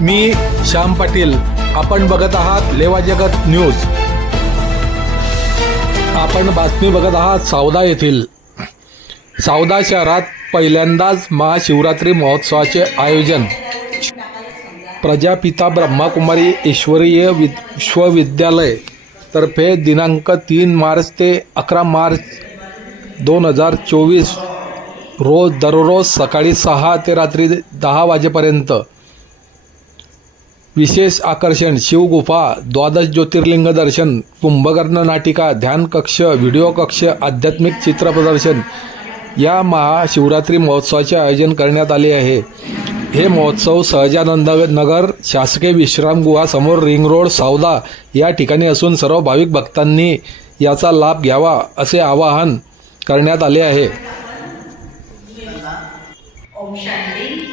मी श्याम पाटील. आपण बघत आहात लेवा जगत न्यूज. आपण बातमी बघत आहात सावदा येथील. सावदा शहरात पहिल्यांदाच महाशिवरात्री महोत्सवाचे आयोजन. प्रजापिता ब्रह्माकुमारी ईश्वरीय विश्वविद्यालय तर्फे दिनांक तीन मार्च ते अकरा मार्च दोन हजार चोवीस रोज दररोज सकाळी सहा ते रात्री दहा वाजेपर्यंत विशेष आकर्षण शिवगुफा द्वादश ज्योतिर्लिंग दर्शन कुंभकर्ण नाटिका ध्यान कक्ष व्हिडिओ कक्ष आध्यात्मिक चित्र प्रदर्शन या महाशिवरात्री महोत्सवाचे आयोजन करण्यात आले आहे. हे महोत्सव सहजानंद नगर शासकीय विश्रामगृहासमोर रिंग रोड सावदा या ठिकाणी असून सर्व भाविक भक्तांनी याचा लाभ घ्यावा असे आवाहन करण्यात आले आहे. ओम शांती.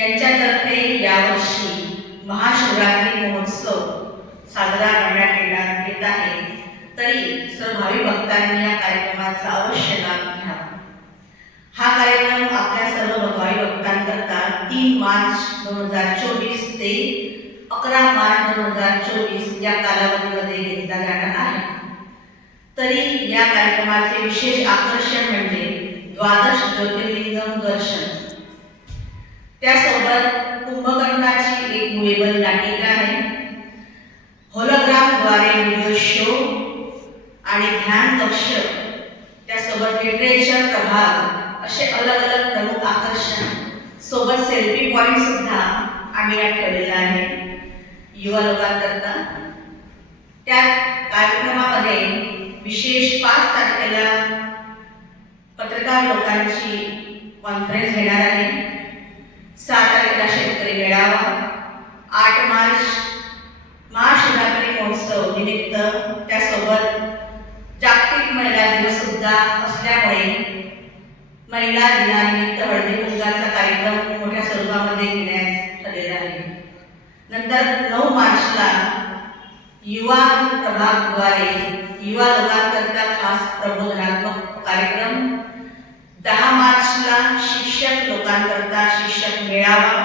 यांच्यातर्फे यावर्षी महाशिवरात्री महोत्सव साजरा करण्यात येणार येत आहे. तरी सर्व भावी भक्तांनी या कार्यक्रमाचा अवश्य लाभ घ्यावा हा कार्यक्रम आपल्या सर्व भावी भक्तांकरता तीन मार्च दोन हजार चोवीस ते अकरा मार्च दोन हजार चोवीस या कालावधीमध्ये घेतला जाणार आहे. तरी या कार्यक्रमाचे विशेष आकर्षण म्हणजे द्वादश ज्योतिर्लिंगम दर्शन त्यासोबत कुंभकर्णाची एक मुवेबल नाटिका आहे होलोग्रामद्वारे व्हिडिओ शो आणि ध्यान कक्ष त्यासोबत लिटरेचर प्रभाग असे अलग अलग प्रमुख आकर्षण सोबत सेल्फी पॉईंट सुद्धा आम्ही यात ठेवलेला आहे. युवा लोकांकरता. त्या कार्यक्रमामध्ये विशेष पाच तारखेला पत्रकार लोकांची कॉन्फरन्स घेणार आहे. सात तारखेला शेतकरी मेळावा. आठ मार्च मार्च महोत्सव निमित्त त्यासोबत जागतिक महिला दिवस सुद्धा असल्यामुळे महिला दिनानिमित्त हळदी कुंकाचा कार्यक्रम मोठ्या स्वरूपामध्ये घेण्यास ठरलेला आहे. नंतर नऊ मार्चला युवा प्रभागद्वारे युवा लोकांकरता खास प्रबोधनात्मक कार्यक्रम. दहा मार्चला शिक्षक लोकांकरता शिक्षक मेळावा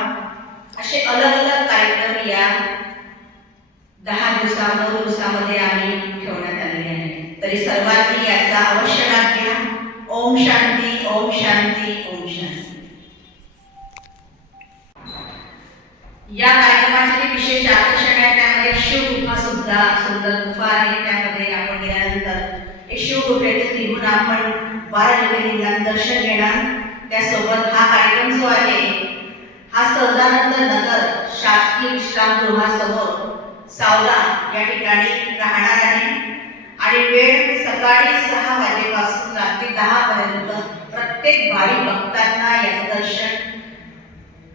असे अलग अलग कार्यक्रम या दहा दिवसा नऊ दिवसामध्ये आम्ही ठेवण्यात आलेले म्हणजे सर्वांनी याचा अवश्य लाभ घ्या. ओम शांती ओम शांती ओम शांती. या कार्यक्रमाचे विशेष आकर्षण आहे त्यामध्ये शिवगुफा सुद्धा सुंदर गुफा आहे. त्यामध्ये आपण गेल्यानंतर एक शिवगुफेतून निघून आपण बारा ज्योतिर्लिंगाचं दर्शन घेणार. त्यासोबत हा कार्यक्रम जो आहे हा सहजानंद नगर शासकीय विश्रामगृहासमोर सावला या ठिकाणी राहणार आहे. सकाळी सहा वाजेपासून रात्री दहा पर्यंत प्रत्येक भावी भक्तांना याचं दर्शन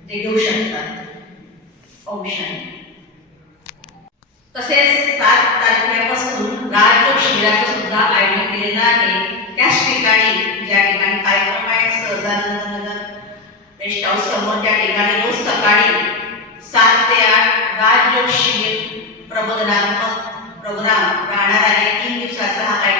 ते घेऊ शकतात. औषध तसेच सात तारखेपासून राजयोग शिबिराचं सुद्धा आयोजन केलेलं आहे. त्याच ठिकाणी ज्या ठिकाणी कार्यक्रम आहे सहजानंद नगर रेस्ट हाऊस समोर त्या ठिकाणी रोज सकाळी सात ते आठ राजयोग शिबिर प्रबोधनात्मक प्रोग्राम राहणार आहे. तीन दिवसाचा हा कार्यक्रम